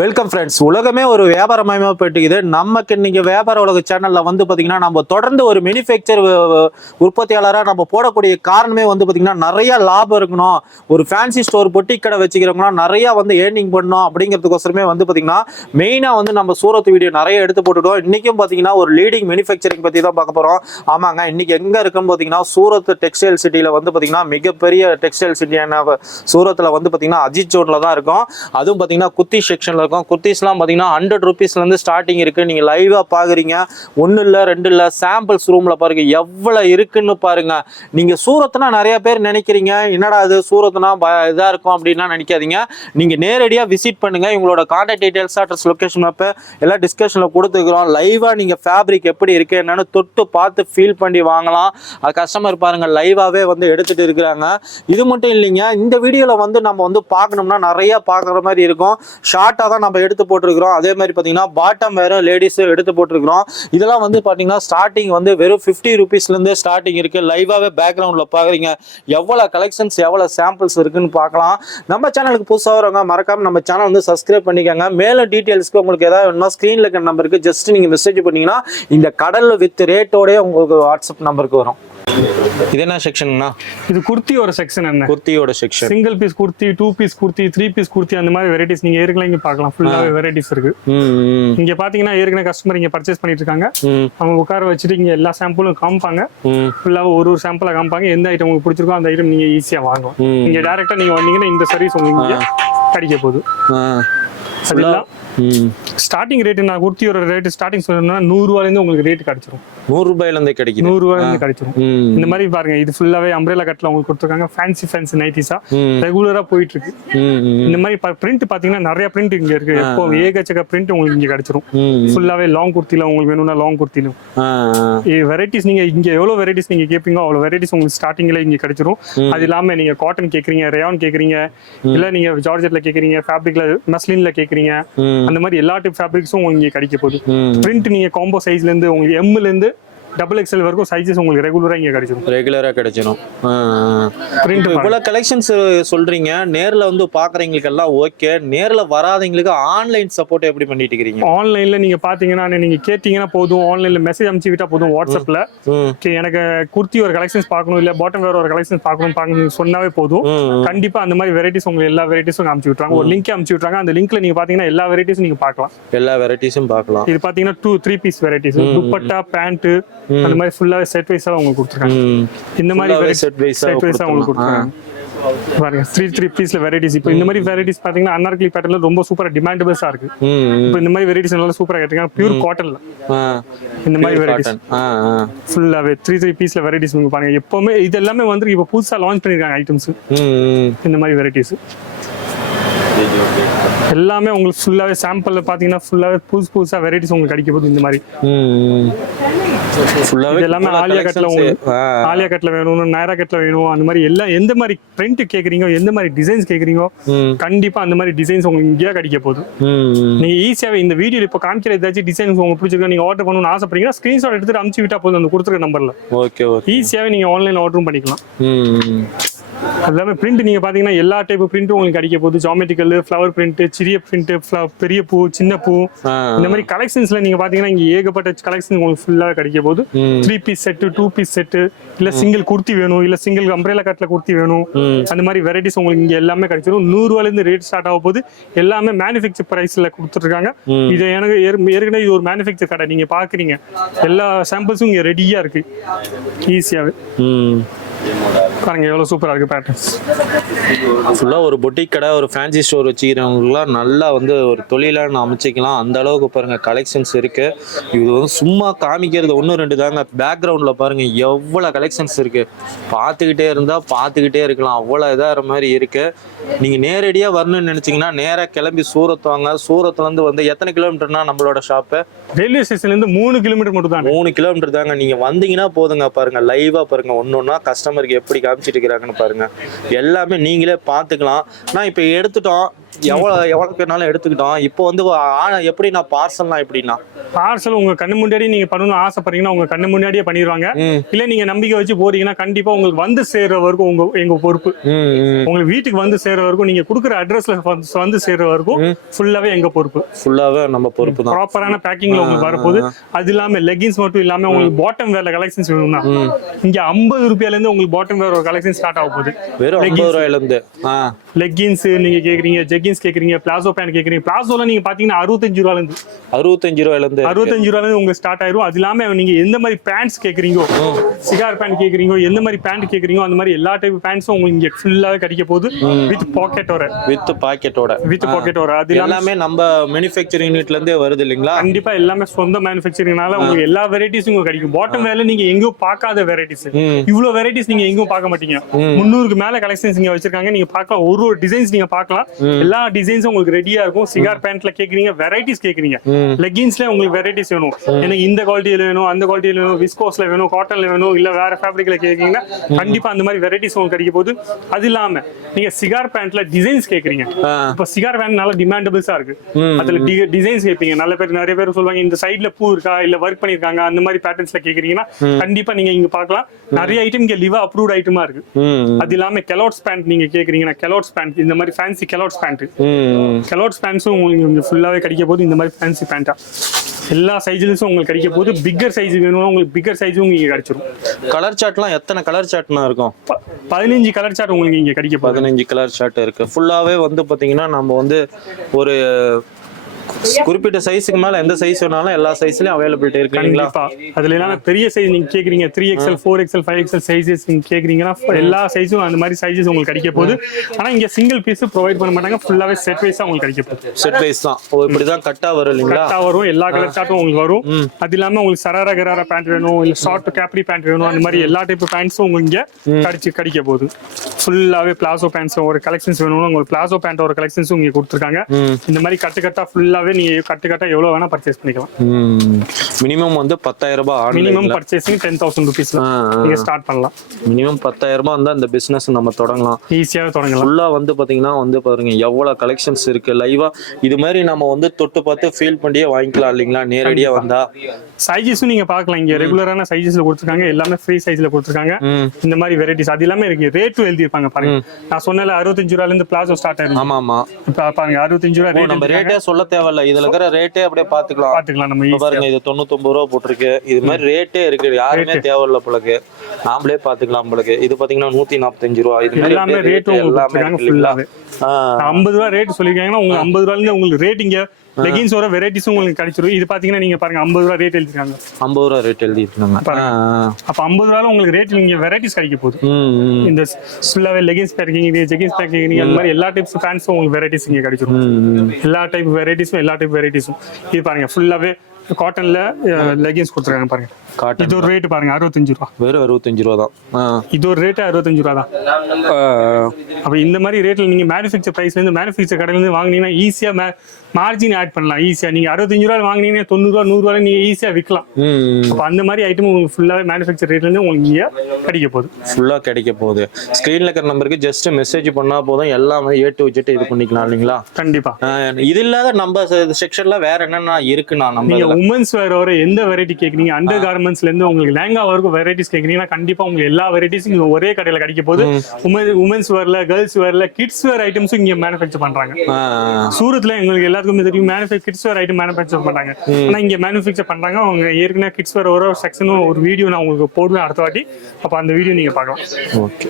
Welcome friends உலகமே ஒரு வியாபாரமயமா போயிட்டுக்குது நமக்கு இன்னைக்கு வியாபார உலக சேனலில் வந்து பார்த்தீங்கன்னா நம்ம தொடர்ந்து ஒரு மேனுஃபேக்சர் உற்பத்தியாளராக நம்ம போடக்கூடிய காரணமே வந்து பார்த்திங்கன்னா நிறைய லாபம் இருக்கணும். ஒரு ஃபேன்சி ஸ்டோர் பொட்டி கடை வச்சுக்கிறவங்களாம் நிறைய வந்து ஏர்னிங் பண்ணணும் அப்படிங்கிறதுக்கோசரமே வந்து பார்த்தீங்கன்னா மெயினாக வந்து நம்ம சூரத் வீடியோ நிறைய எடுத்து போட்டுட்டோம். இன்றைக்கும் பார்த்தீங்கன்னா ஒரு லீடிங் மேனுஃபேக்சரிங் பற்றி தான் பார்க்க போகிறோம் ஆமாங்க இன்றைக்கி எங்கே இருக்குன்னு பார்த்திங்கன்னா சூரத் டெக்ஸ்டைல் சிட்டியில் வந்து பார்த்திங்கன்னா மிகப்பெரிய டெக்ஸ்டைல் சிட்டியான சூரத்தில் வந்து பார்த்திங்கன்னா அஜித் ஜோனில் தான் இருக்கும். அதுவும் பார்த்திங்கன்னா குத்தி செக்ஷனில் இருக்கும். குர்த்திஸ்லாம் பார்த்தீங்கன்னா ஹண்ட்ரட் ருபீஸ்லேருந்து ஸ்டார்டிங் இருக்குது நீங்கள் லைவாக பார்க்குறீங்க ஒன்றும் இல்லை ரெண்டு இல்லை சாம்பிள்ஸ் ரூமில் பாருங்க. எவ்வளோ இருக்குன்னு பாருங்கள் நீங்கள் சூரத்னா நிறைய பேர் நினைக்கிறீங்க. என்னடா அது சூரத்னா ப- இதாக இருக்கும் அப்படின்னா நினைக்காதீங்க. நீங்கள் நேரடியாக விசிட் பண்ணுங்கள் இவங்களோட கான்டாக்ட் டீட்டெயில்ஸ் அட்ரஸ் லொக்கேஷன் அப்போ எல்லாம் டிஸ்கஷனில் கொடுத்துக்கிறோம். லைவாக நீங்கள் ஃபேப்ரிக் எப்படி இருக்குது என்னென்னு தொட்டு பார்த்து ஃபீல் பண்ணி வாங்கலாம். அது கஸ்டமர் பாருங்கள் லைவாகவே வந்து எடுத்துகிட்டு இருக்கிறாங்க. இது மட்டும் இல்லைங்க. இந்த வீடியோவில் வந்து நம்ம வந்து பார்க்கணும்னா நிறைய பார்க்குற மாதிரி இருக்கும். ஷார்ட்டாக தான் நம்ம எடுத்து போட்டிருக்கிறோம். அதே மாதிரி பார்த்தீங்கன்னா பாட்டம் வேறு லேடிஸும் எடுத்து போட்டிருக்கிறோம். இதெல்லாம் வந்து பார்த்தீங்கன்னா ஸ்டார்டிங் வந்து வெறும் ஃபிஃப்டி ருபீஸ்லேருந்து ஸ்டார்டிங் இருக்குது லைவாகவே பேக்ரவுண்டில் பார்க்குறீங்க எவ்வளோ கலெக்ஷன்ஸ் எவ்வளோ சாம்பிள்ஸ் இருக்குன்னு பார்க்கலாம் நம்ம சேனலுக்கு புதுசாக வரவங்க மறக்காமல் நம்ம சேனல் வந்து சப்ஸ்கிரைப் பண்ணிக்கோங்க. மேலும் டீட்டெயில்ஸ்க்கு உங்களுக்கு ஏதாவது வேணும்னா ஸ்க்ரீனில் இருக்கிற நம்பருக்கு ஜஸ்ட் நீங்கள் மெசேஜ் பண்ணீங்கன்னா இந்த கடல் வித் ரேட்டோடய உங்களுக்கு வாட்ஸ்அப் நம்பருக்கு வரும். இது என்ன செக்ஷன்னா இது குர்த்தி ஒரு செக்ஷன் என்ன குர்த்தியோட section single piece kurti two piece kurti three piece kurti அந்த மாதிரி வெரைட்டிஸ் நீங்க ஏற்கனவே இங்க பார்க்கலாம். ஃபுல்லாவே வெரைட்டிஸ் இருக்கு. இங்க பாத்தீங்கன்னா ஏற்கனவே கஸ்டமர் இங்க பர்ச்சேஸ் பண்ணிட்டு இருக்காங்க அவங்க உட்கார வச்சுட்டு இங்க எல்லா சாம்பிளும் காமிப்பாங்க. ஃபுல்லாவே ஒரு ஒரு சாம்பிளா காமிப்பாங்க. எந்த ஐட்டம் உங்களுக்கு பிடிச்சிருக்கோ அந்த ஐட்டம் நீங்க ஈஸியா வாங்கலாம். ம். நீங்க டைரக்டா நீங்க வந்தீங்கன்னா இந்த சர்வீஸ் உங்களுக்கு கிடைக்க போகுது. ஸ்டார்டிங் ரேட் நான் குர்த்தியோட ரேட் ஸ்டார்டிங் சொல்லணும்னா நூறு ரூபாயில இருந்து உங்களுக்கு ரேட் கிடைச்சிரும். இருந்தே கிடைக்குது. நூறு ரூபாயில இருந்து கிடைச்சிரும் இந்த மாதிரி பாருங்க இது ஃபுல்லாவே அம்ப்ரேலா கட்ல உங்களுக்கு கொடுத்துருக்காங்க. ஃபேன்சி ஃபேன்சி நைட்டிஸா ரெகுலரா போயிட்டு இருக்கு இந்த மாதிரி பிரிண்ட் பாத்தீங்கன்னா நிறைய பிரிண்ட் இங்க இருக்கு. எப்போ ஏகச்சக்க பிரிண்ட் உங்களுக்கு இங்க கிடைச்சிரும். ஃபுல்லாவே லாங் குர்த்தில உங்களுக்கு வேணும்னா லாங் குர்த்திலும். வெரைட்டிஸ் நீங்க இங்க எவ்வளவு வெரைட்டிஸ் நீங்க கேப்பீங்க அவ்வளவு வெரைட்டிஸ் உங்களுக்கு ஸ்டார்டிங்ல இங்க கிடைச்சிரும். அது இல்லாம நீங்க காட்டன் கேக்குறீங்க ரேயான் கேக்குறீங்க இல்ல நீங்க ஜார்ஜெட்ல கேக்குறீங்க ஃபேப்ரிக்ல மஸ்லின்ல கேக்குறீங்க அந்த மாதிரி எல்லா டைப் ஃபேப்ரிக்ஸும் உங்களுக்கு கிடைக்க போகுது. பிரிண்ட் நீங்க காம்போ சைஸ்ல இருந்து உங்களுக்கு எம்ல இருந்து டபுள் எக்ஸ்எல் வரைக்கும் சைஸஸ் உங்களுக்கு ரெகுலரா இங்க கிடைச்சிடும் ஆ. Print இப்போ இவ்வளவு கலெக்ஷன்ஸ் சொல்றீங்க. நேர்ல வந்து பாக்குறவங்களுக்கு எல்லாம் ஓகே நேர்ல வராதவங்களுக்கு ஆன்லைன் சப்போர்ட் எப்படி பண்ணிட்டு இருக்கிறீங்க? ஆன்லைன்ல நீங்க பாத்தீங்கன்னா நீங்க கேட்டீங்கன்னா போதும். ஆன்லைன்ல மெசேஜ் அனுப்பிச்சு விட்டா போதும் ஓகே எனக்கு குர்த்தி ஒரு கலெக்ஷன்ஸ் பார்க்கணும் இல்ல பாட்டம் வேற ஒரு கலெக்ஷன்ஸ் பார்க்கணும் பார்க்கணும் சொன்னாவே போதும். ம் கண்டிப்பா அந்த மாதிரி வெரைட்டிஸ் உங்களுக்கு எல்லா வெரைட்டிஸும் அனுப்பிச்சு விட்றாங்க ஒரு லிங்க் அனுப்பிச்சு விட்றாங்க அந்த லிங்க்ல நீங்க பாத்தீங்கன்னா எல்லா வெரைட்டிஸும் நீங்க பார்க்கலாம். எல்லா வெரைட்டிஸும் பார்க்கலாம். இது பாத்தீங்கன்னா two three piece varieties dupatta pant அந்த மாதிரி ஃபுல்லாவே செட் வைஸா உங்களுக்கு கொடுத்துருக்காங்க. இந்த மாதிரி செட் வைஸா செட் வைஸா உங்களுக்கு கொடுத்துருக்காங்க. பாருங்க த்ரீ த்ரீ பீஸ்ல வெரைட்டிஸ் இப்போ இந்த மாதிரி வெரைட்டிஸ் பாத்தீங்கன்னா அன்னார்கலி பேட்டர்ல ரொம்ப சூப்பரா டிமாண்டபிள்ஸா இருக்கு. இப்போ இந்த மாதிரி வெரைட்டிஸ் நல்லா சூப்பரா கேட்டிருக்காங்க. பியூர் காட்டன்ல இந்த மாதிரி வெரைட்டிஸ் ஃபுல்லாவே த்ரீ த்ரீ பீஸ்ல வெரைட்டிஸ் நீங்க பாருங்க. எப்பவுமே இது எல்லாமே வந்து இப்போ புதுசா லான்ச் பண்ணிருக்காங்க ஐட்டம்ஸ் இந்த மாதிரி வெரைட்டிஸ் எல்லாமே உங்களுக்கு ஃபுல்லாவே சாம்பிள்ல பாத்தீங்கன்னா ஃபுல்லாவே புதுசு புதுசா வெரைட்டிஸ் உங்களுக்கு கிடைக்க போகுது இந்த மாதிரி. இது எல்லாமே ஆலியா கட்ல உங்களுக்கு ஆலியா கட்ல வேணும் நைரா கட்ல வேணும் அந்த மாதிரி எல்லாம் எந்த மாதிரி பிரிண்ட் கேக்குறீங்க எந்த மாதிரி டிசைன்ஸ் கேக்குறீங்க ம். கண்டிப்பா அந்த மாதிரி டிசைன்ஸ் உங்களுக்கு இங்கேயே கிடைக்க போகுது. ம் நீங்க ஈஸியாவே இந்த வீடியோல இப்போ காமிக்கிற ஏதாச்சும் டிசைன்ஸ் உங்களுக்கு பிடிச்சிருக்கா நீங்க ஆர்டர் பண்ணணும்னு ஆசைப்படுறீங்கன்னா ஸ்கிரீன்ஷாட் எடுத்துட்டு அமுச்சு விட்டா போதும் அந்த கொடுத்துருக்க நம்பர்ல ஓகே ஓகே ஈஸியாவே நீங்க ஆன்லைன் ஆர்டரும் பண்ணிக்கலாம். எல்லாமே பிரிண்ட் நீங்க பாத்தீங்கன்னா எல்லா டைப் பிரிண்ட்டும் உங்களுக்கு கிடைக்க போகுது. ஜாமெட்ரிக்கல் ஃப்ளவர் பிரிண்ட் சிறிய பிரிண்ட் பெரிய பூ சின்ன பூ. இந்த மாதிரி கலெக்ஷன்ஸ்ல நீங்க பாத்தீங்கன்னா இங்க ஏகப்பட்ட கலெக்ஷன் உங்களுக்கு ஃபுல்லா கிடைக்க போகுது. Three piece set two piece set இல்ல சிங்கிள் குர்த்தி வேணும் இல்ல சிங்கிள் அம்ப்ரேலா கட்ல குர்த்தி வேணும். அந்த மாதிரி வெரைட்டிஸ் உங்களுக்கு இங்க எல்லாமே கிடைச்சிரும். நூறு ரூபாயில இருந்து ரேட் ஸ்டார்ட் ஆக போகுது. எல்லாமே மேனுஃபேக்சர் பிரைஸ்ல கொடுத்துருக்காங்க. இது எனக்கு ஏற்க- ஏற்கனவே இது ஒரு மேனுஃபேக்சர் கடை. நீங்க பாக்குறீங்க. எல்லா சாம்பிள்ஸும் இங்க ரெடியா இருக்கு. ஈஸியாவே பாருங்க எவ்வளவு சூப்பரா இருக்கு பேட்டர்ன்ஸ் ஃபுல்லாக ஒரு பொட்டிக் கடை ஒரு ஃபேன்சி ஸ்டோர் வச்சுக்கிறவங்களாம் நல்லா வந்து ஒரு தொழிலாக அமைச்சிக்கலாம். அந்த அளவுக்கு பாருங்க கலெக்ஷன்ஸ் இருக்கு. இது வந்து சும்மா காமிக்கிறது ஒன்று ரெண்டு தாங்க. பேக்ரவுண்டில் பாருங்க எவ்வளோ கலெக்ஷன்ஸ் இருக்கு. பார்த்துக்கிட்டே இருந்தால் பார்த்துக்கிட்டே இருக்கலாம். அவ்வளோ இதாக மாதிரி இருக்கு. நீங்கள் நேரடியாக வரணும்னு நினச்சிங்கன்னா நேராக கிளம்பி சூரத் வாங்க. சூரத்துலேருந்து வந்து எத்தனை கிலோமீட்டர்னா நம்மளோட ஷாப்பு ரயில்வே ஸ்டேஷன்ல இருந்து மூணு கிலோமீட்டர் மட்டும் தான் மூணு கிலோமீட்டர் தாங்க. நீங்க வந்தீங்கன்னா போதுங்க பாருங்க. லைவா பாருங்க. ஒன்னொன்னா கஸ்டமருக்கு எப்படி காமிச்சிட்டு இருக்கிறாங்கன்னு பாருங்க. எல்லாமே நீங்களே பார்த்துக்கலாம். நான் இப்போ எடுத்துட்டோம். எவ்வளவு எவ்வளவு பேர்னாலும் எடுத்துக்கிட்டோம். இப்போ வந்து ஆ- எப்படின்னா பார்சல்லாம் எப்படின்னா? பார்சல் உங்க கண்ணு முன்னாடியே நீங்க பண்ணணும்னு ஆசைப்படுறீங்கன்னா உங்க கண்ணு முன்னாடியே பண்ணிடுவாங்க. இல்ல நீங்க நம்பிக்கை வச்சு போறீங்கன்னா கண்டிப்பா உங்களுக்கு வந்து சேர்ற வரைக்கும் உங்க எங்க பொறுப்பு. உங்களுக்கு வீட்டுக்கு வந்து சேர்ற வரைக்கும் நீங்க கொடுக்குற அட்ரஸ்ல வந்து சேர்ற வரைக்கும் ஃபுல்லாவே எங்க பொறுப்பு. ஃபுல்லாவே நம்ம பொறுப்பு தான். ப்ராப்பரான பேக்கிங்ல உங்களுக்கு வரப்போகுது. அது இல்லாம லெகின்ஸ் மட்டும் இல்லாம உங்களுக்கு பாட்டம் வேர்ல கலெக்ஷன்ஸ் வேணும்னா இங்க ஐம்பது ரூபாயில இருந்து உங்களுக்கு பாட்டம் வேர் ஒரு கலெக்ஷன் ஸ்டார்ட் ஆக போகுது. வெறும் ஐம்பது ரூபாயில இருந்து லெகின்ஸ் நீங்க கேக்குறீங்க ஜெகின்ஸ் கேக்குறீங்க பிளாசோ பேண்ட் கேக்குறீங்க. பிளாசோல நீங்க பாத்தீங்கன்னா அறுபத்தஞ்சு ரூபாயில இருந்து அறுபத்தஞ்சு ரூபாயில இருந்து அறுபத்தஞ்சு ரூபாயில இருந்து உங்களுக்கு ஸ்டார்ட் ஆயிரும். அது இல்லாம நீங்க எந்த மாதிரி பேண்ட்ஸ் கேக்குறீங்களோ சிகார் பேண்ட் கேக்குறீங்களோ எந்த மாதிரி பேண்ட் கேக்குறீங்களோ அந்த மாதிரி எல்லா டைப் பேண்ட்ஸும் உங்களுக்கு இங்க ஃபுல்லாவே கிடைக்க போகுது. வித் பாக்கெட்டோட வித் பாக்கெட்டோட வித் பாக்கெட்டோட அது எல்லாமே நம்ம மேனுஃபேக்சரிங் யூனிட்ல இருந்தே வருது இல்லைங்களா? கண்டிப்பா எல்லாமே சொந்த மேனுஃபேக்சரிங்னால உங்களுக்கு எல்லா வெரைட்டிஸும் உங்களுக்கு கிடைக்கும். பாட்டம் வேலை நீங்க எங்கேயும் பார்க்காத வெரைட்டிஸ். இவ்வளவு வெரைட்டிஸ் நீங்க எங்கேயும் பார்க்க மாட்டீங்க. முந்நூறுக்கு மேல கலெக்ஷன்ஸ் நீங்க வச்சிருக்காங்க. நீங்க பார்க்கலாம். ஒரு ஒரு டிசைன்ஸ் நீங்க பார்க்கலாம். எல்லா டிசைன்ஸும் உங்களுக்கு ரெடியா இருக்கும். சிகார் பேண்ட்ல கேக்குறீங்க வெரைட்டிஸ் கேக்குறீங்க. லெகின்ஸ்ல உங்களுக்கு வெரைட்டிஸ் வேணும். எனக்கு இந்த குவாலிட்டியில வேணும் அந்த குவாலிட்டியில வேணும் விஸ்கோஸ்ல வேணும் காட்டன்ல வேணும் இல்ல வேற ஃபேப்ரிக்ல கேக்குறீங்கன்னா கண்டிப்பா அந்த மாதிரி வெரைட்டிஸ் உங்களுக்கு கிடைக்க போகுது. அது இல்லாம நீங்க சிகார் பேண்ட்ல டிசைன்ஸ் கேக்குறீங்க. இப்ப சிகார் பேண்ட் நல்ல டிமாண்டபிள்ஸா இருக்கு. அதுல டிசைன்ஸ் கேட்பீங்க நல்ல பேர் நிறைய பேர் சொல்லுவாங்க இந்த சைடுல பூ இருக்கா இல்ல ஒர்க் பண்ணிருக்காங்க அந்த மாதிரி பேட்டர்ன்ஸ்ல கேக்குறீங்கன்னா கண்டிப்பா நீங்க இங்க பார்க்கலாம். நிறைய ஐட்டம் இங்க லிவா அப்ரூவ்ட் ஐட்டமா இருக்கு. அது இல்லாம கெலோட்ஸ் பேண்ட் நீங்க கேக்குறீங்கன்னா கெலோட்ஸ் பேண்ட் இந்த மாதிரி ஃபேன்சி கெலோட்ஸ் பேண்ட் ம். கெலோட்ஸ் பேண்ட்ஸும் உங்களுக்கு இங்க ஃபுல்லாவே கிடைக்க போகுது. இந்த மாதிரி ஃபேன்சி பேண்டா எல்லா சைஸ்லஸும் உங்களுக்கு கிடைக்க போகுது. பிக்கர் சைஸ் வேணும்னா உங்களுக்கு பிக்கர் சைஸும் இங்க கிடைச்சிரும். கலர் சார்ட்லாம் எத்தனை கலர் சார்ட்லாம் இருக்கும்? பதினஞ்சு கலர் சார்ட் உங்களுக்கு இங்க கிடைக்க பதினஞ்சு கலர் சார்ட் இருக்கு. ஃபுல்லாவே வந்து பாத்தீங்கன்னா நம்ம வந்து ஒரு குறிப்பிட்ட சைஸுக்கு மேல எந்த சைஸ் வேணாலும் எல்லா சைஸ்லயும் அவைலபிலிட்டி இருக்கு கண்டிப்பா. அதுல இல்லாம பெரிய சைஸ் நீங்க கேக்குறீங்க. Three XL four XL five XL sizes நீங்க கேக்குறீங்கன்னா எல்லா சைஸும் அந்த மாதிரி சைஸஸ் உங்களுக்கு கிடைக்க போகுது. ஆனா இங்க சிங்கிள் பீஸ் ப்ரொவைட் பண்ண மாட்டாங்க. ஃபுல்லாவே செட் வைஸா உங்களுக்கு கிடைக்க போகுது. செட் வைஸ் தான். ஓ இப்படிதான் கட்டா வரும் இல்லைங்களா? கரெக்டா வரும். எல்லா கலர் சார்ட்டும் உங்களுக்கு வரும். அது இல்லாம உங்களுக்கு சராரா கராரா பேண்ட் வேணும் இல்ல ஷார்ட் கேப்ரி பேண்ட் வேணும் அந்த மாதிரி எல்லா டைப் பேண்ட்ஸும் உங்களுக்கு இங்க கிடைச்சு கிடைக்க போகுது. ஃபுல்லாவே பிளாசோ பேண்ட்ஸ் ஒரு கலெக்ஷன்ஸ் வேணும்னா உங்களுக்கு பிளாசோ பேண்ட் ஒரு கலெக்ஷன்ஸ் இங்க கொடுத்துருக்காங்க. இந்த மாதிரி கட்டு கட்டா ஃபுல்லாவே நீங்க கட்டு கட்டா எவ்வளவு வேணா பர்ச்சேஸ் பண்ணிக்கலாம். மினிமம் வந்து பத்தாயிரம் ரூபாய் மினிமம் பர்ச்சேசிங் டென் தௌசண்ட் ருபீஸ்ல நீங்க ஸ்டார்ட் பண்ணலாம். மினிமம் பத்தாயிரம் ரூபாய் வந்து அந்த பிசினஸ் நம்ம தொடங்கலாம். ஈஸியாவே தொடங்கலாம். ஃபுல்லா வந்து பாத்தீங்கன்னா வந்து பாருங்க எவ்வளவு கலெக்ஷன்ஸ் இருக்கு லைவா இது மாதிரி நம்ம வந்து தொட்டு பார்த்து ஃபீல் பண்ணியே வாங்கிக்கலாம் இல்லைங்களா? நேரடியா வந்தா. சைஸஸும் நீங்க பார்க்கலாம். இங்க ரெகுலரான சைஸஸ்ல கொடுத்துருக்காங்க. எல்லாமே ஃப்ரீ சைஸ்ல கொடுத்துருக்காங்க. இந்த மாதிரி வெரைட்டிஸ் அது எல்லாமே இருக்கு. ரேட்டும் எழுதிருப்பாங்க பாருங்க. நான் சொன்னல அறுபத்தஞ்சு ரூபாயில இருந்து பிளாசோ ஸ்டார்ட் ஆயிருக்கு ஆமா ஆமா. இப்ப பாருங்க அறுபத்தஞ்சு ரூபா நம்ம ரேட்டே சொல்ல தேவையில்ல. இதுல இருக்கிற ரேட்டே அப்படியே பாத்துக்கலாம். பாத்துக்கலாம் நம்ம. பாருங்க இது தொண்ணூத்தொன்பது ரூபா போட்டிருக்கு. இது மாதிரி ரேட்டே இருக்கு. யாருமே தேவையில்ல போலக்கு நாமளே பாத்துக்கலாம் போலக்கு இது பாத்தீங்கன்னா நூத்தி நாற்பத்தஞ்சு ரூபா. இது எல்லாமே அப்படியே ரேட் rate உங்களுக்கு எல்லாமே ஐம்பது ரூபா ரேட் சொல்லிருக்காங்கன்னா உங்களுக்கு ஐம்பது ரூபாயில உங்களுக்கு ரேட் இங்க லெகின்ஸோட வெரைட்டிஸும் உங்களுக்கு கிடைச்சிரும். இது பாத்தீங்கன்னா நீங்க பாருங்க ஐம்பது ரூபா ரேட் எழுதிருக்காங்க. ஐம்பது ரூபா ரேட் எழுதி இருக்காங்க பாருங்க. அப்ப ஐம்பது ரூபாயில உங்களுக்கு ரேட் நீங்க வெரைட்டிஸ் கிடைக்க போகுது. இந்த ஃபுல்லாவே லெகின்ஸ் பேக்கிங் ஜெகின்ஸ் பேக்கிங் அந்த மாதிரி எல்லா டைப்ஸ் பேண்ட்ஸும் உங்களுக்கு வெரைட்டிஸ் இங்க கிடைச்சிரும். எல்லா டைப் வெரைட்டிஸும் எல்லா டைப் வெரைட்டிஸும் இது பாருங்க ஃபுல்லாவே காட்டன்ல லெகின்ஸ் கொடுத்துருக்காங்க பாருங்க. காட்டன் இது ஒரு ரேட் பாருங்க அறுபத்தஞ்சு ரூபா வெறும் அறுபத்தஞ்சு ரூபா தான். இது ஒரு ரேட் அறுபத்தஞ்சு ரூபா தான் அப்ப இந்த மாதிரி ரேட்ல நீங்க மேனுஃபேக்சர் பிரைஸ்ல இருந்து மேனுஃபேக்சர் கடையில இருந்து வாங்குனீங்கன்னா ஈஸியா மார்ஜின் ஆட் பண்ணலாம் ஈஸியா நீங்க அறுபத்தஞ்சு ரூபாய் வாங்குனீங்கன்னா தொண்ணூறு ரூபா நூறு ரூபாய் நீங்க ஈஸியா விற்கலாம் ம் அப்ப அந்த மாதிரி ஐட்டம் உங்களுக்கு ஃபுல்லாவே மேனுஃபேக்சர் ரேட்ல இருந்து உங்களுக்கு இங்க கிடைக்க போகுது. ஃபுல்லா கிடைக்க போகுது. ஸ்கிரீன்ல இருக்கிற நம்பருக்கு ஜஸ்ட் மெசேஜ் பண்ணா போதும். எல்லாமே ஏ டு ஜெட் இது பண்ணிக்கலாம் இல்லைங்களா? கண்டிப்பா. ஆ, இது இல்லாத நம்ம செக்ஷன்ல வேற என்னென்ன இருக்குண்ணா நம்ம? உமன்ஸ் வேற வர எந்த வெரைட்டி கேக்குறீங்க? அண்டர் கார்மெண்ட்ஸ்ல இருந்து உங்களுக்கு லேங்கா வரைக்கும் வெரைட்டிஸ் கேக்குறீங்கன்னா கண்டிப்பா உங்களுக்கு எல்லா வெரைட்டிஸும் இங்க ஒரே கடையில கிடைக்க போகுது. உமன்ஸ் வேர்ல கேர்ள்ஸ் வேர்ல கிட்ஸ் வேர் ஐட்டம்ஸும் இங்க மேனுஃபேக்சர் பண்றாங்க. சூரத்ல எங்களுக்கு எல்லாத்துக்குமே தெரியும். Manufacture kids wear item manufacture பண்றாங்க. ஆனா இங்க மேனுஃபேக்சர் பண்றாங்க. அவங்க ஏற்கனவே கிட்ஸ் வேர் ஒரு செக்ஷனும் ஒரு வீடியோ நான் உங்களுக்கு போடுவேன் அடுத்த வாட்டி. அப்ப அந்த வீடியோ நீங்க பார்க்கலாம். ஓகே.